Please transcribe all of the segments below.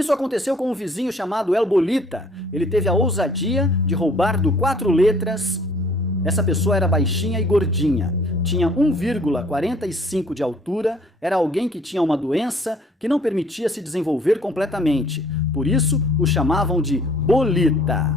Isso aconteceu com um vizinho chamado El Bolita. Ele teve a ousadia de roubar do 4 letras. Essa pessoa era baixinha e gordinha. Tinha 1,45 de altura, era alguém que tinha uma doença que não permitia se desenvolver completamente. Por isso, o chamavam de Bolita.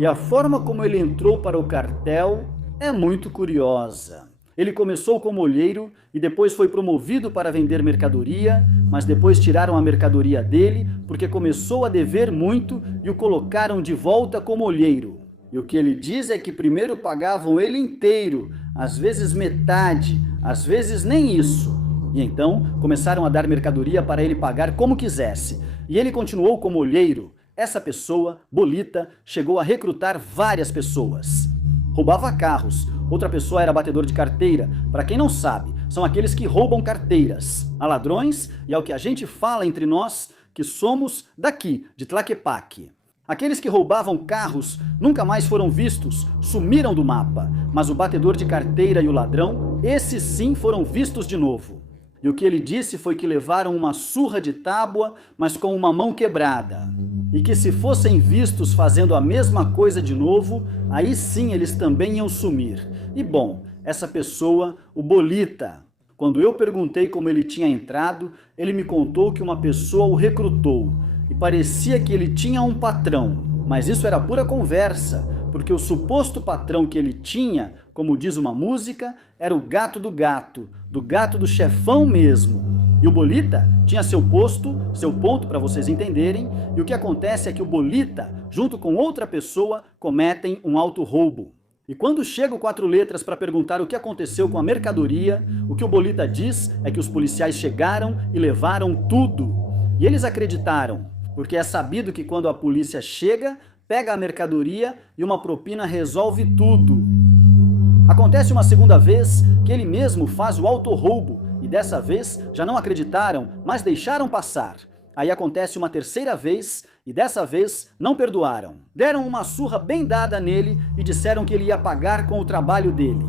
E a forma como ele entrou para o cartel é muito curiosa. Ele começou como olheiro e depois foi promovido para vender mercadoria, mas depois tiraram a mercadoria dele porque começou a dever muito e o colocaram de volta como olheiro. E o que ele diz é que primeiro pagavam ele inteiro, às vezes metade, às vezes nem isso. E então começaram a dar mercadoria para ele pagar como quisesse. E ele continuou como olheiro. Essa pessoa, Bolita, chegou a recrutar várias pessoas. Roubava carros. Outra pessoa era batedor de carteira. Para quem não sabe, são aqueles que roubam carteiras. Há ladrões e é o que a gente fala entre nós, que somos daqui, de Tlaquepaque. Aqueles que roubavam carros nunca mais foram vistos, sumiram do mapa. Mas o batedor de carteira e o ladrão, esses sim foram vistos de novo. E o que ele disse foi que levaram uma surra de tábua, mas com uma mão quebrada. E que se fossem vistos fazendo a mesma coisa de novo, aí sim eles também iam sumir. E bom, essa pessoa, o Bolita, quando eu perguntei como ele tinha entrado, ele me contou que uma pessoa o recrutou. E parecia que ele tinha um patrão, mas isso era pura conversa, porque o suposto patrão que ele tinha, como diz uma música, era o gato do chefão mesmo. E o Bolita tinha seu ponto para vocês entenderem, e o que acontece é que o Bolita, junto com outra pessoa, cometem um auto-roubo. E quando chega o 4 letras para perguntar o que aconteceu com a mercadoria, o que o Bolita diz é que os policiais chegaram e levaram tudo. E eles acreditaram, porque é sabido que quando a polícia chega, pega a mercadoria e uma propina resolve tudo. Acontece uma segunda vez que ele mesmo faz o auto-roubo e dessa vez já não acreditaram, mas deixaram passar. Aí acontece uma terceira vez e dessa vez não perdoaram. Deram uma surra bem dada nele e disseram que ele ia pagar com o trabalho dele.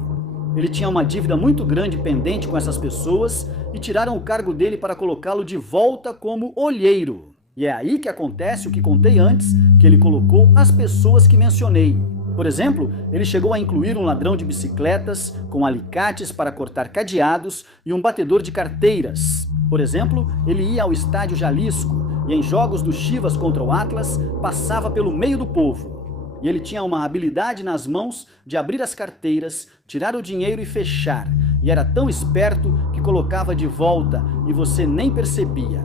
Ele tinha uma dívida muito grande pendente com essas pessoas e tiraram o cargo dele para colocá-lo de volta como olheiro. E é aí que acontece o que contei antes, que ele colocou as pessoas que mencionei. Por exemplo, ele chegou a incluir um ladrão de bicicletas, com alicates para cortar cadeados e um batedor de carteiras. Por exemplo, ele ia ao estádio Jalisco e em jogos do Chivas contra o Atlas, passava pelo meio do povo. E ele tinha uma habilidade nas mãos de abrir as carteiras, tirar o dinheiro e fechar. E era tão esperto que colocava de volta e você nem percebia.